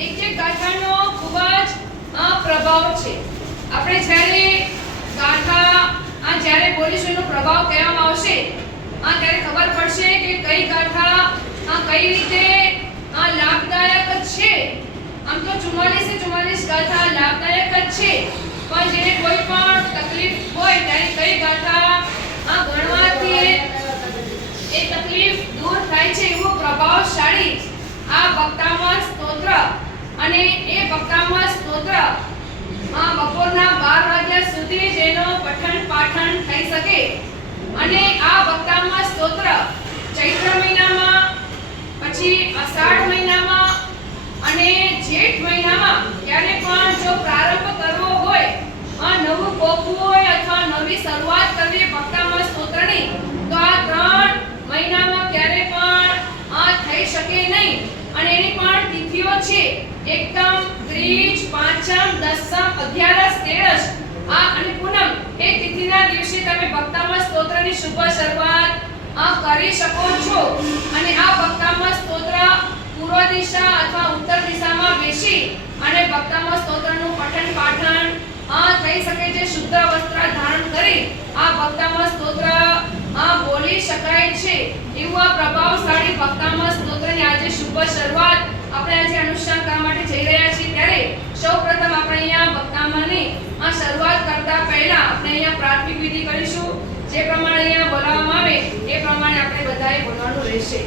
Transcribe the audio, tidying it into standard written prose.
એક એક ગાથાનો ખૂબ જ પ્રભાવ છે. આપણે જ્યારે ગાથા જ્યારે બોલીશું એનો પ્રભાવ કહેવામાં આવશે ત્યારે ખબર પડશે કે કઈ ગાથા કઈ રીતે લાભદાયક છે. આમ તો 44 ગાથા લાભદાયક જ છે, પણ જેને કોઈ પણ તકલીફ હોય ત્યારે કઈ ગાથા ગણવાથી એ તકલીફ દૂર થાય છે એવો પ્રભાવશાળી આ ભક્તામૃત સ્તોત્ર. અને એ ભક્તામૃત સ્તોત્ર બપોરના 12 વાગ્યા સુધી જેનો પઠન પાઠન થઈ શકે. અને આ ભક્તામૃત સ્તોત્ર ચૈત્ર મહિનામાં, પછી અષાઢ મહિનામાં અને જેઠ મહિનામાં ક્યારે પણ જો પ્રારંભ કરવો હોય, નવું પોખવું હોય અથવા નવી શરૂઆત કરવી ભક્તામૃત સ્તોત્રની, તો આ 3 મહિનામાં ક્યારે પણ થઈ શકે નહીં. અને એની પણ તિથિઓ છે એકમ, ત્રીજ, પાંચમ, દસમ, 11, 13 અને પૂનમ. એ તિથિના દિવસે તમે ભક્તામૃત સ્તોત્રની શુભ શરૂઆત કરી શકો છો. અને આ ભક્તામૃત સ્તોત્ર પૂર્વ દિશા અથવા ઉત્તર દિશામાં બેસી અને ભક્તામૃત સ્તોત્રનું પઠન પાઠન થઈ શકે છે. શુદ્ધ વસ્ત્ર ધારણ કરી આ ભક્તામૃત સ્તોત્ર બોલી શકાય છે. એવું આ પ્રભાવશાળી ભક્તામૃત સ્તોત્રની આજે શુભ શરૂઆત આપણે આજે અનુષ્ઠાન કરવા માટે જઈ રહ્યા છીએ. ત્યારે સૌપ્રથમ આપણે અહીંયા ભક્તામૃતની શરૂઆત કરતા પહેલા આપણે અહીંયા પ્રાથમિક વિધિ કરીશું. જે પ્રમાણે અહીંયા બોલાવવામાં આવે એ પ્રમાણે આપણે બધાએ બોલવાનું રહેશે.